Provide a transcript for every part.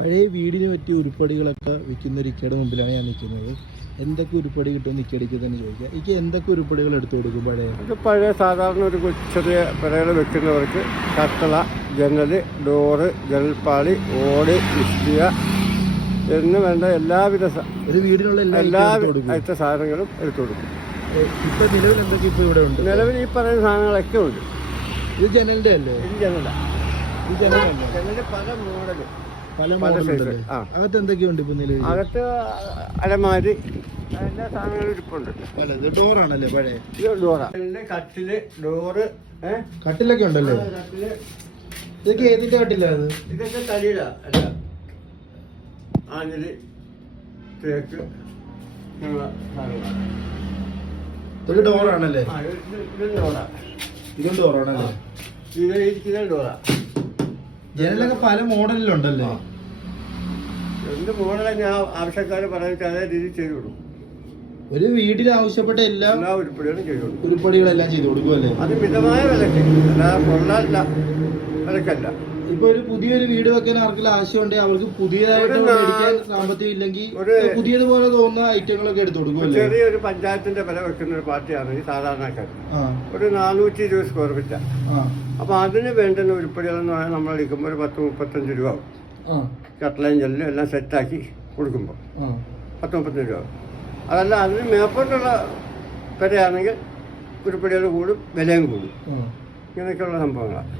പഴയ വീടിന് പറ്റിയ ഉരുപ്പടികളൊക്കെ വിൽക്കുന്ന ഒരു ഇക്കയുടെ മുമ്പിലാണ് ഞാൻ നിൽക്കുന്നത്. എന്തൊക്കെ ഉരുപ്പടി കിട്ടുമെന്ന് ഇക്കടിക്ക് തന്നെ ചോദിക്കാം എനിക്ക് എന്തൊക്കെ ഉരുപ്പടികൾ എടുത്തു കൊടുക്കും പഴയ? ഇത് പഴയ സാധാരണ ഒരു ചെറിയ പെരകൾ വെക്കുന്നവർക്ക് കട്ടള ജനൽ ഡോറ് ജനൽപ്പാളി ഓട് ഇഷ്ടിക എന്ന് വേണ്ട എല്ലാവിധ ഒരു വീടിനുള്ള എല്ലാ അയച്ച സാധനങ്ങളും എടുത്തു കൊടുക്കും. ഇപ്പൊ നിലവിൽ എന്തൊക്കെ ഇപ്പൊ ഇവിടെ ഉണ്ട്? നിലവിൽ ഈ പറയുന്ന സാധനങ്ങളൊക്കെ ഉണ്ട്. ഇത് ജനലിന്റെ അല്ലേ? ഇത് ജനല. ഇത് ജനലല്ല? ജനൽ പല മോഡൽ. പല ആ. അകത്ത് എന്തൊക്കെയുണ്ട് ഇപ്പൊ നിലവിൽ അകത്ത് അലമാരി ഇരിപ്പുണ്ട്. അല്ല ഇത് ഡോറാണല്ലേ പഴയ? ഇത് കട്ടിൽ ഡോറ് കട്ടിലൊക്കെ ഉണ്ടല്ലേ? കട്ടിൽ. ഇതൊക്കെ ഏതിന്റെ കട്ടില അത്? ഇതൊക്കെ തടിയില അല്ല. ആഞ്ഞിൽ തേക്ക് ഡോറാണല്ലേ ഇത് ഡോറാണല്ലേ ഇത് ഇരിക്കുന്ന ഡോറാ. ജനലൊക്കെ പല മോഡലിലുണ്ടല്ലേ. എന്ത് ഞാൻ ആവശ്യക്കാർ പറയുന്നത് അതേ രീതിയിൽ ചെയ്തു കൊടുക്കും ഒരു വീട്ടിൽ ആവശ്യപ്പെട്ട എല്ലാ എല്ലാ ഉരുപ്പടികളും ചെയ്തു കൊടുക്കും ഉരുപ്പടികളെല്ലാം ചെയ്തു കൊടുക്കുമല്ലേ അത് മിതമായ വിലക്ക്. അല്ല കൊള്ളല്ല വിലക്കല്ല. ഇപ്പൊ ഒരു പുതിയൊരു വീട് വെക്കാൻ ആർക്കെങ്കിലും ആവശ്യമുണ്ടെങ്കിൽ അവർക്ക് പുതിയതായിട്ട് ഒരു നാ- മേടിക്കാൻ സാമ്പത്തികം ഇല്ലെങ്കിൽ ഒരു- പുതിയതുപോലെ തോന്നുന്ന ഐറ്റങ്ങളൊക്കെ എടുത്തു കൊടുക്കുമല്ലേ ചെറിയൊരു പഞ്ചായത്തിന്റെ വില വെക്കുന്ന ഒരു പാർട്ടിയാണ് ഈ സാധാരണക്കാർ ആ. ഒരു നാനൂറ്റി ഇരുപത് സ്ക്വയർ ഫീറ്റാണ് ആ. അപ്പോൾ അതിന് വേണ്ടുന്ന ഉരുപ്പടികളെന്ന് പറഞ്ഞാൽ നമ്മൾ എടുക്കുമ്പോൾ ഒരു പത്ത് മുപ്പത്തഞ്ച് രൂപ ആവും. കട്ടലയും ചെല്ലും എല്ലാം സെറ്റാക്കി കൊടുക്കുമ്പോൾ പത്ത് മുപ്പത്തഞ്ച് രൂപ. അതല്ല അതിന് മേപ്പോട്ടുള്ള പെരയാണെങ്കിൽ ഉരുപ്പടികൾ കൂടും വിലയും കൂടും. ഇങ്ങനെയൊക്കെയുള്ള സംഭവങ്ങളാണ്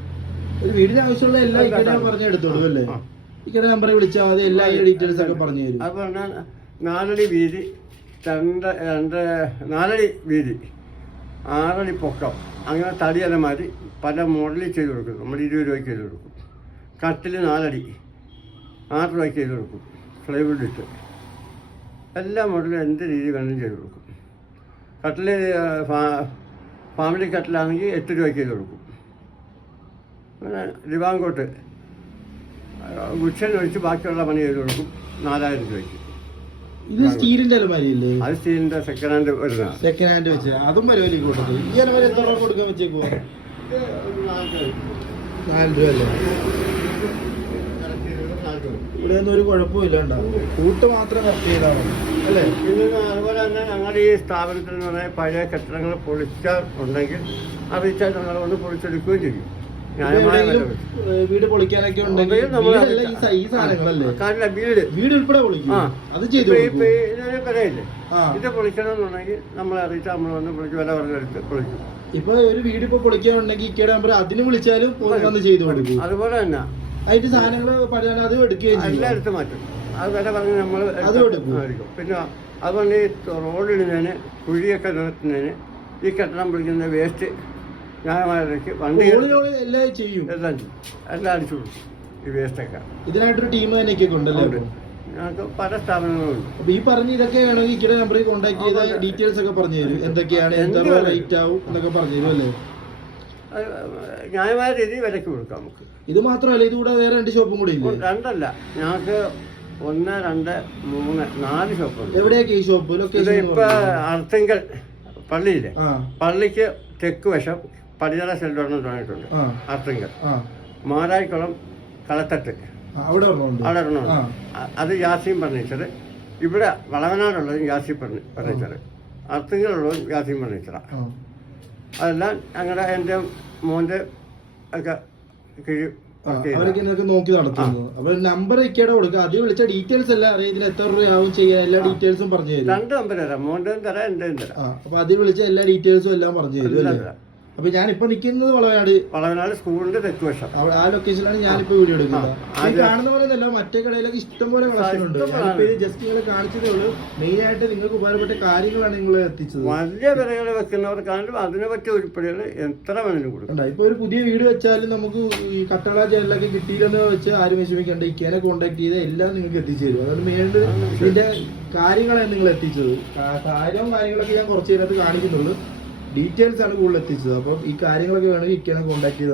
ഒരു വീടിന് ആവശ്യമുള്ള എല്ലാ ഇക്കടെ പറഞ്ഞു എടുത്തോളൂ അല്ലേ? ആ. നമ്പറിൽ നമ്പറെ വിളിച്ചാൽ മതി എല്ലാ ഡീറ്റെയിൽസ് ഒക്കെ പറഞ്ഞു തരും. അത് പറഞ്ഞാൽ നാലടി വീതി രണ്ട് രണ്ട് നാലടി വീതി ആറടി പൊക്കം. അങ്ങനെ തടിയല മാതിരി പല മോഡലിൽ ചെയ്ത് കൊടുക്കും നമ്മൾ ഇരുപത് രൂപയ്ക്ക് ചെയ്ത് കൊടുക്കും. കട്ടിൽ നാലടി. ആറ് രൂപയ്ക്ക് ചെയ്ത് കൊടുക്കും. ഫ്ലൈവുഡ് ഇട്ട്. എല്ലാ മോഡലും എന്ത് രീതി വേണമെങ്കിലും ചെയ്ത് കൊടുക്കും. കട്ടിൽ ഫാമിലി കട്ടിലാണെങ്കിൽ എട്ട് രൂപയ്ക്ക് ചെയ്ത് കൊടുക്കും. അങ്ങനെ ദിവാങ്കോട്ട് ഗുഡ്സൻ ഒഴിച്ച് ബാക്കിയുള്ള പണി ചെയ്ത് കൊടുക്കും. നാലായിരം രൂപയ്ക്ക്. ഇത് സ്റ്റീലിന്റെ അലമാരിയല്ലേ? അത് സ്റ്റീലിന്റെ സെക്കൻഡ് ഹാൻഡ് വരുന്ന. സെക്കൻഡ് ഹാൻഡ് വെച്ച്. അതും പരിപാടി കൂട്ടത്തിൽ. ഈ അലമാരി എത്ര രൂപ കൊടുക്കാൻ വെച്ചേക്കുവാ? നാല് രൂപ. അല്ലേ? ഇവിടെ ഒരു കുഴപ്പമില്ല ഉണ്ടാവും കൂട്ട്. മാത്രം കട്ട് ചെയ്താൽ മതി. അല്ലേ? പിന്നെ അതുപോലെ തന്നെ ഞങ്ങളുടെ ഈ സ്ഥാപനത്തിൽ എന്ന് പറഞ്ഞാൽ പഴയ കെട്ടിടങ്ങൾ പൊളിച്ചാൽ ഉണ്ടെങ്കിൽ അറിയിച്ചാൽ ഞങ്ങൾ കൊണ്ട് പൊളിച്ചെടുക്കുകയും ചെയ്യും. വീട് പൊളിക്കാനൊക്കെ ഉണ്ടെങ്കിൽ നമ്മൾ ഈ സാധനങ്ങളല്ലേ? കാരണം വീട്. വീട് ഉൾപ്പെടെ പൊളിക്കും. അത് ചെയ്തു ഇതൊരു പെരയില്ലേ ആ. ഇത് പൊളിക്കണമെന്നുണ്ടെങ്കിൽ നമ്മളെ അറിയിച്ചാൽ നമ്മൾ വന്ന് പൊളിച്ച് വില പറഞ്ഞെടുത്ത് പൊളിക്കും. ഇപ്പൊ ഒരു വീട് ഇപ്പൊ പൊളിക്കാനുണ്ടെങ്കിൽ ഇക്കയുടെ നമ്പർ അതിന് വിളിച്ചാലും വന്ന് ചെയ്തു കൊടുക്കും. അതുപോലെ തന്നെ. അതിന്റെ സാധനങ്ങൾ പഴയ അത് എടുക്കുകയും എല്ലാം എടുത്ത് മാറ്റും. അത് വില പറഞ്ഞ് നമ്മൾ അതും എടുക്കും. പിന്നെ അതുകൊണ്ട് ഈ റോഡിടുന്നതിന് കുഴിയൊക്കെ നിർത്തുന്നതിന് ഈ കെട്ടിടം പിടിക്കുന്ന വേസ്റ്റ് ന്യായമായ വണ്ടി ഓളിനോളി എല്ലാം ചെയ്യും. എല്ലാം ചെയ്യും. എല്ലാം അടിച്ചു കൊടുക്കും ഈ വേസ്റ്റൊക്കെ. ഇതിനായിട്ടൊരു ടീം തന്നെയൊക്കെ ഉണ്ടല്ലോ? ഉണ്ട്. ഞങ്ങൾക്ക് പല സ്ഥാപനങ്ങളുണ്ട് അപ്പൊ ഈ പറഞ്ഞ ഇതൊക്കെ വേണമെങ്കിൽ ഇക്കയുടെ നമ്പറിൽ കോൺടാക്ട് ചെയ്ത ഡീറ്റെയിൽസ് ഒക്കെ പറഞ്ഞു തരും. എന്തൊക്കെയാണ് എന്ത് റേറ്റ് ആവും എന്നൊക്കെ പറഞ്ഞു തരും അല്ലേ? ന്യായമായ രീതിയിൽ വിലയ്ക്ക് കൊടുക്കാം നമുക്ക്. ഇത് മാത്രമല്ല ഇതുകൂടെ വേറെ രണ്ട് ഷോപ്പും കൂടി ഇല്ലേ? രണ്ടല്ല. ഞങ്ങൾക്ക് ഒന്ന് രണ്ട് മൂന്ന് നാല് ഷോപ്പുണ്ട്. എവിടെയൊക്കെ ഈ ഷോപ്പ്? ഇത് ലൊക്കേഷൻ ഇപ്പൊ അർത്തിങ്കൽ പള്ളിയില്ലേ? ആ. പള്ളിക്ക് തെക്ക് വശം പടിഞ്ഞാറ സെൽഡോണം തുടങ്ങിയിട്ടുണ്ട് ആ. ആർത്തിങ്കൽ ആ. മാരായിക്കുളം കളത്തട്ട്. ആ, അവിടെ ഒരെണ്ണമുണ്ട്. അവിടെ ഒരെണ്ണമുണ്ട്. ആ. അ- അത് യാസീം ഫർണിച്ചർ ഇവിടെ വളവനാടുള്ളതും യാസീം ഫർണി ഫർണിച്ചർ അർത്തിങ്കലുള്ളതും യാസീം ഫർണിച്ചറാണ് ആ. അതെല്ലാം ഞങ്ങളുടെ എന്റെ മോന്റെ ഒക്കെ കീഴിൽ അവരൊക്കെ നോക്കി നടത്തുന്നത് അപ്പൊ നമ്പർ ഇക്കയുടെ കൊടുക്കുക അത് വിളിച്ച ഡീറ്റെയിൽസ് എല്ലാം അറിയാം. ഇതിൽ എത്ര രൂപയാവും ചെയ്യാൻ എല്ലാ ഡീറ്റെയിൽസും പറഞ്ഞു തരും. രണ്ട് നമ്പർ തരാം. മോന്റെയും തരാം എന്റെയും തരാം. അപ്പൊ അതിൽ വിളിച്ച എല്ലാ ഡീറ്റെയിൽസും എല്ലാം പറഞ്ഞു തരും അല്ലേ? തരാം. അപ്പൊ ഞാനിപ്പോ നിൽക്കുന്നത് വളവനാട്. വളവനാട് സ്കൂളിന്റെ തെക്ക് വശം. അവിടെ ആ ലൊക്കേഷനിലാണ് ഞാനിപ്പോ വീഡിയോ എടുക്കുന്നത്. കാണുന്ന പോലെ അല്ല മറ്റേ കടയിലൊക്കെ ഇഷ്ടംപോലെ കളക്ഷൻ ഉണ്ട്. ജസ്റ്റ് നിങ്ങൾ കാണിച്ചതേ ഉള്ളൂ. മെയിൻ ആയിട്ട് നിങ്ങൾക്ക് ഉപകാരപ്പെട്ട കാര്യങ്ങളാണ് നിങ്ങൾ എത്തിച്ചത്. വലിയ വിലകൾ വെക്കുന്നവർക്കാണെങ്കിലും അതിനെ പറ്റിയ ഉരുപ്പടികൾ എത്ര വേണമെങ്കിലും കൊടുക്കും? ഇപ്പൊ ഒരു പുതിയ വീട് വെച്ചാലും നമുക്ക് ഈ കട്ടള ജനലൊക്കെ കിട്ടിയില്ലെന്ന് വെച്ച് ആരും വിഷമിക്കേണ്ട. ഇക്കേനെ കോൺടാക്ട് ചെയ്ത് എല്ലാം നിങ്ങൾക്ക് എത്തിച്ചു തരും. അതുകൊണ്ട് മെയിൻ ഇതിന്റെ കാര്യങ്ങളാണ് നിങ്ങൾ എത്തിച്ചത്. കാര്യവും കാര്യങ്ങളൊക്കെ ഞാൻ കുറച്ച് ഇതിനകത്ത് കാണിക്കുന്നുള്ളൂ. ഡീറ്റെയിൽസ് ആണ് കൂടുതൽ എത്തിച്ചത്. അപ്പം ഈ കാര്യങ്ങളൊക്കെ വേണമെങ്കിൽ ഇക്കേനെ കോൺടാക്ട് ചെയ്ത്